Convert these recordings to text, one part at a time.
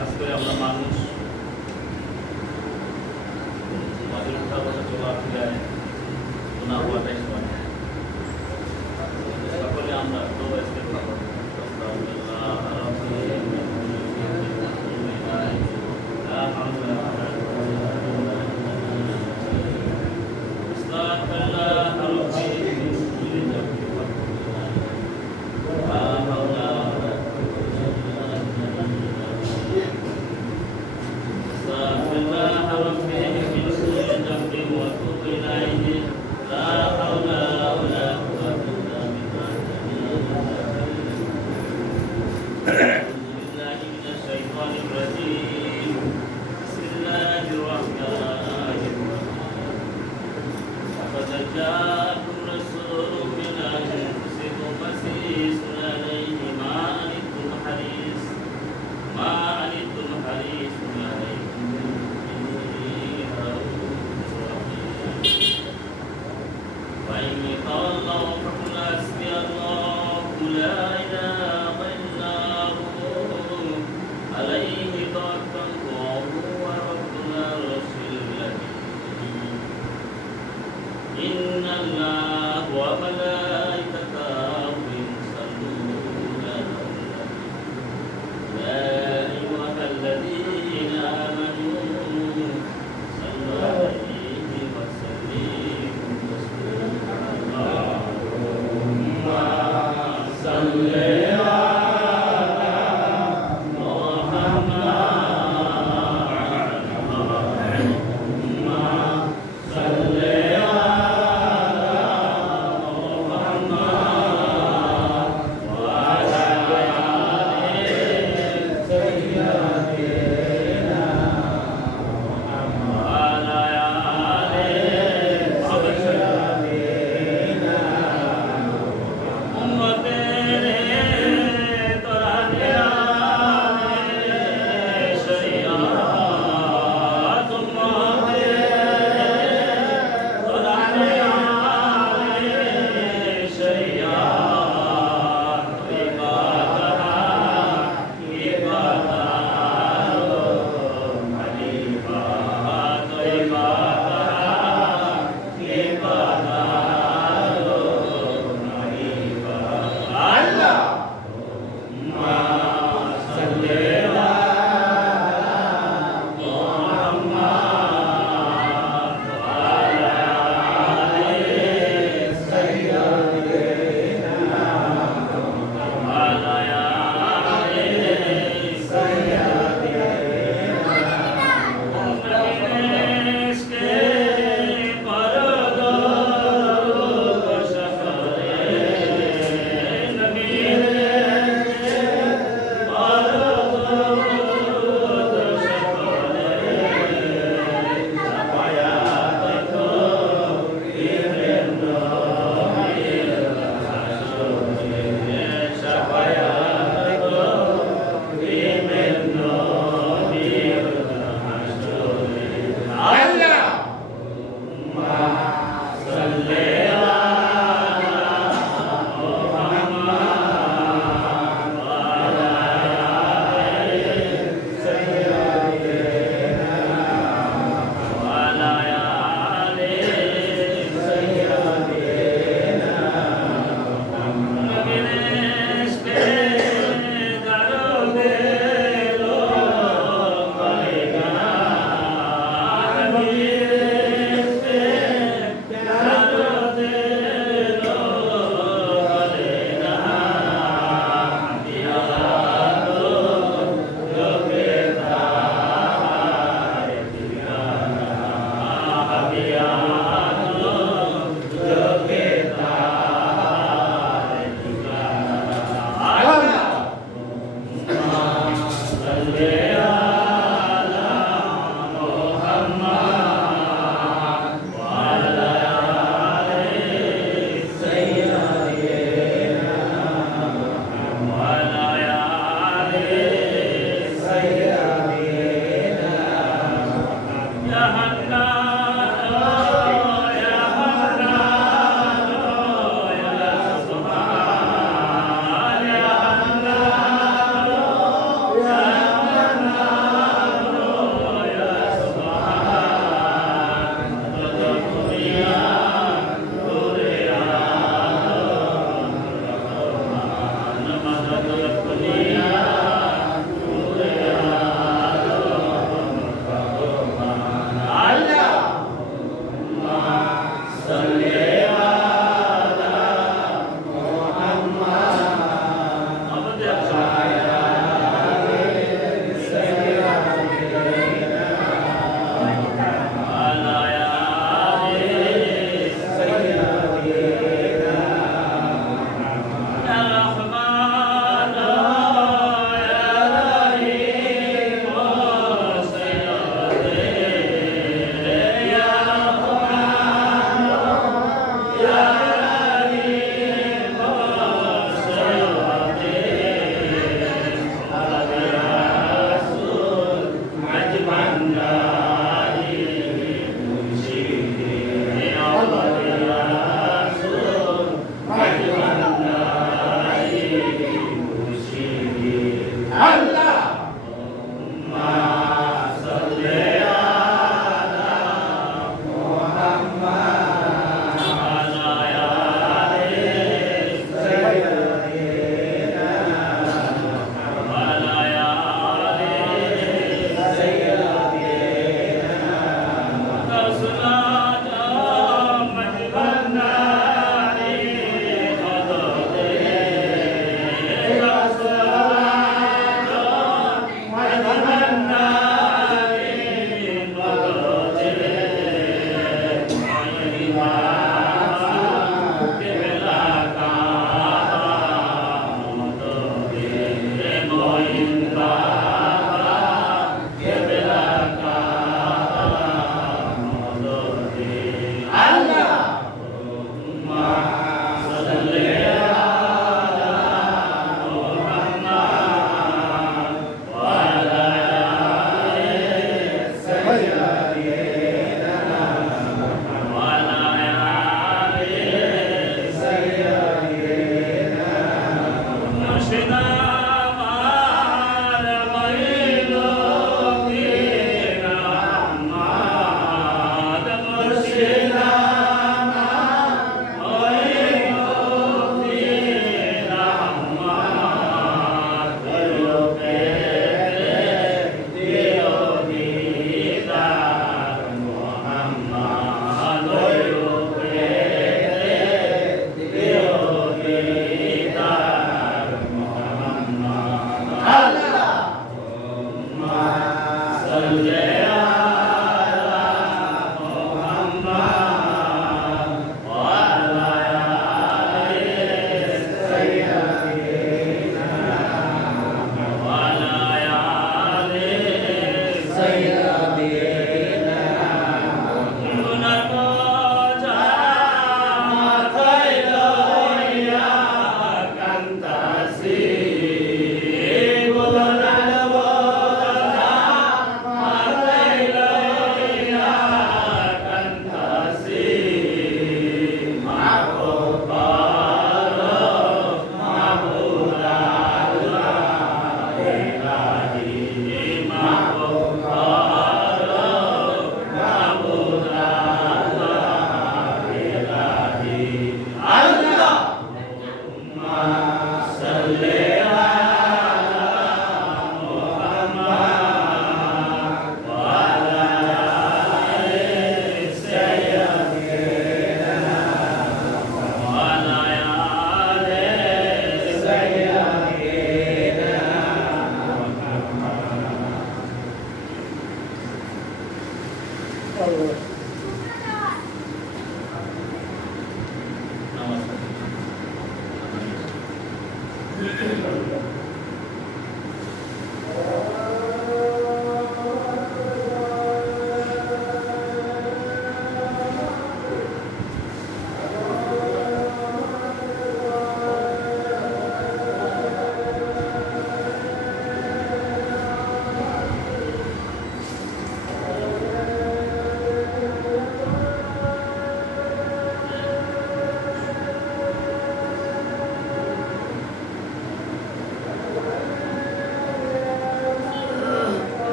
কাজ করে আমরা মানুষ আমাদের উঠা বসা চলা ফিরায় না হওয়াটাই সবাই সকলে আমরা দোয়া ইস্তেগফার করব।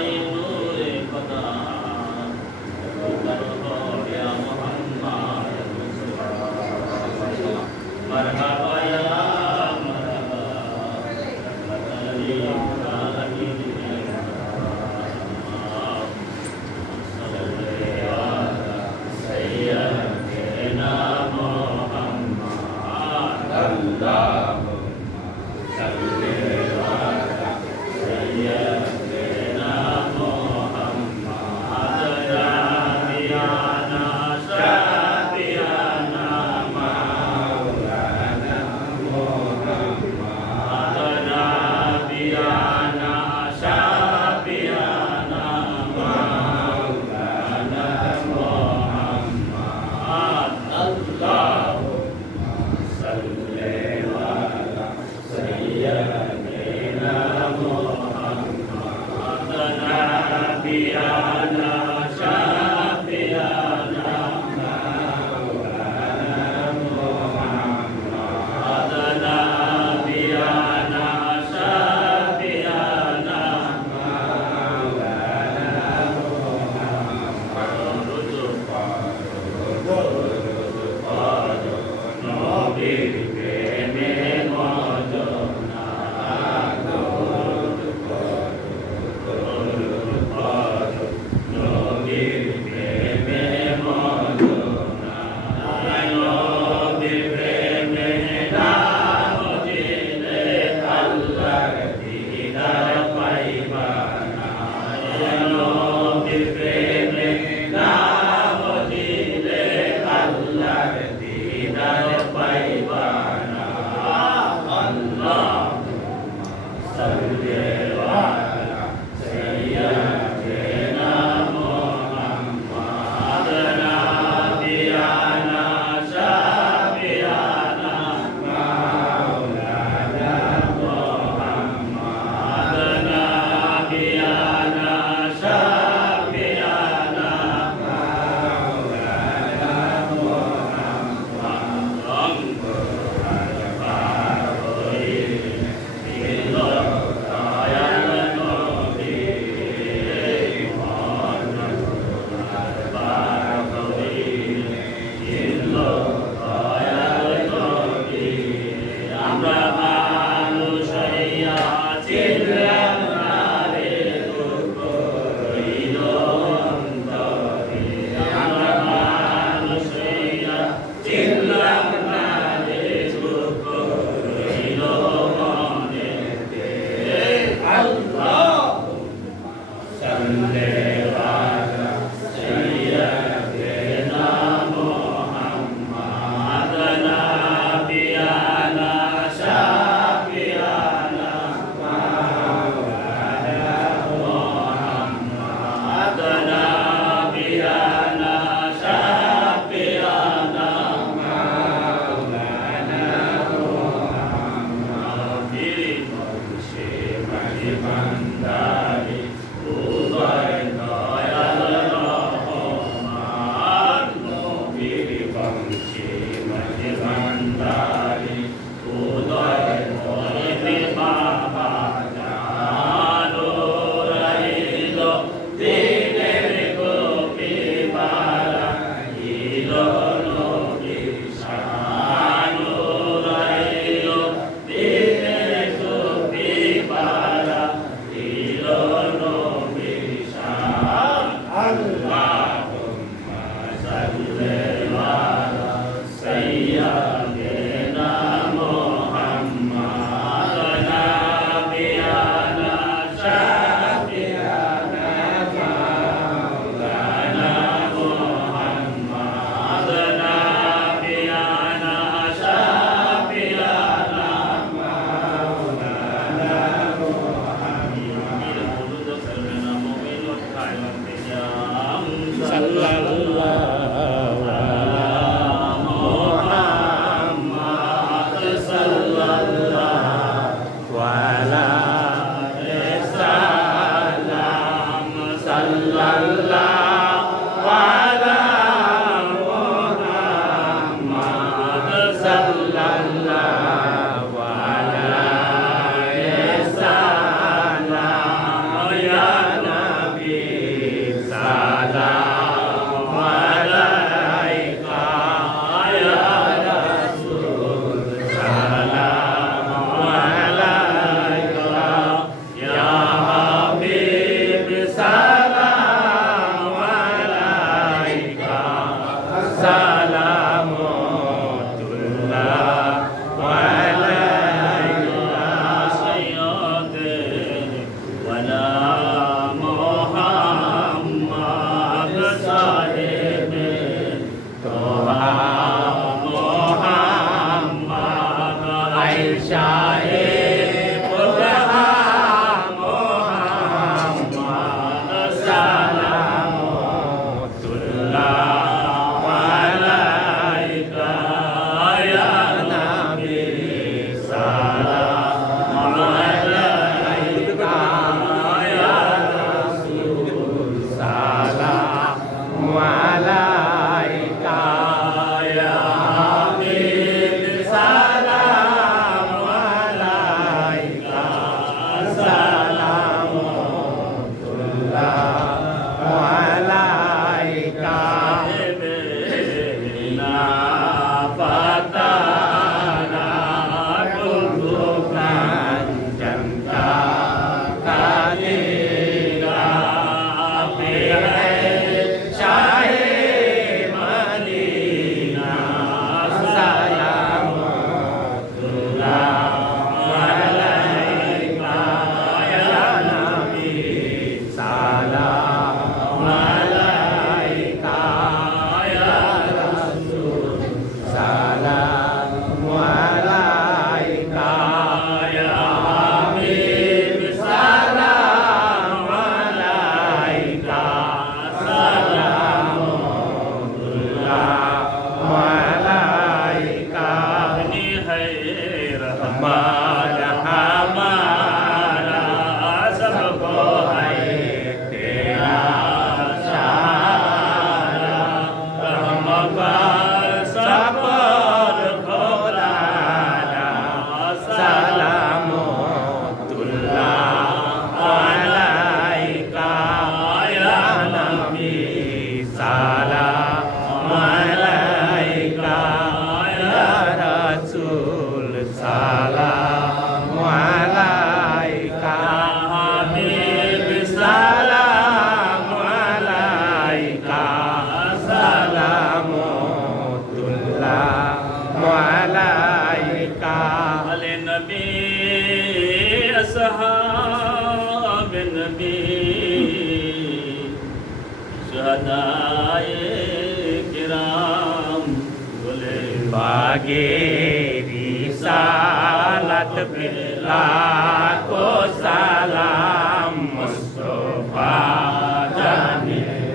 الرحيم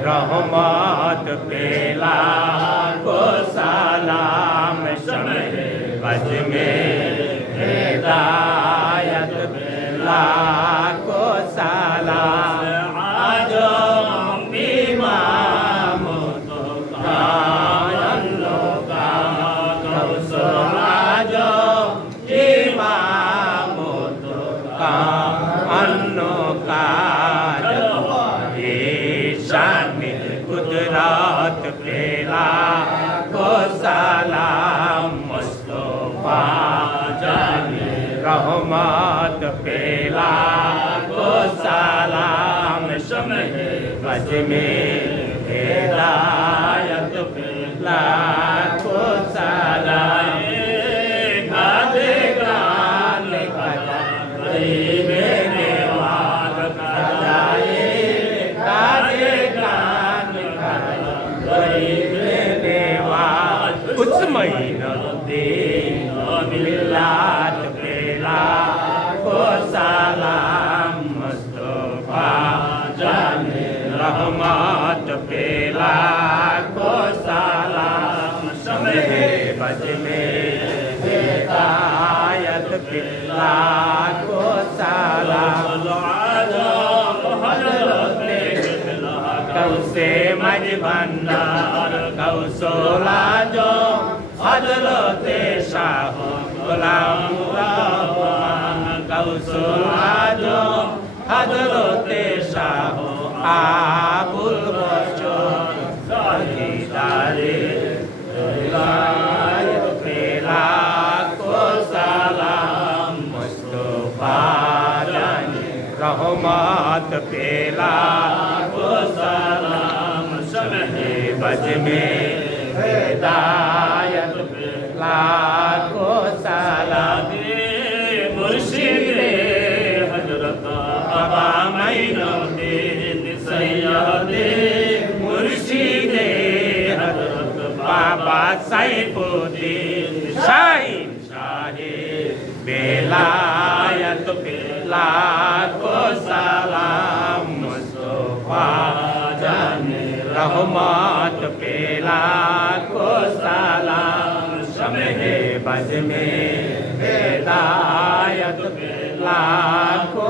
रहमत पेला को सलाम समय बज में हिदायत पेला me গোলাম গৌসুল আজম হজরতে শাহ আবুল বচন সহিদারে রহমত পেলা সালাম সবে বজমে হেদায়ত পেলা। সাইফুদ্দিন শাহিন শাহে বেলায়াত বেলা কো সালাম মুস্তফা জানে রহমত বেলা কো সালাম সমহে বজমে বেলায়াত বেলা কো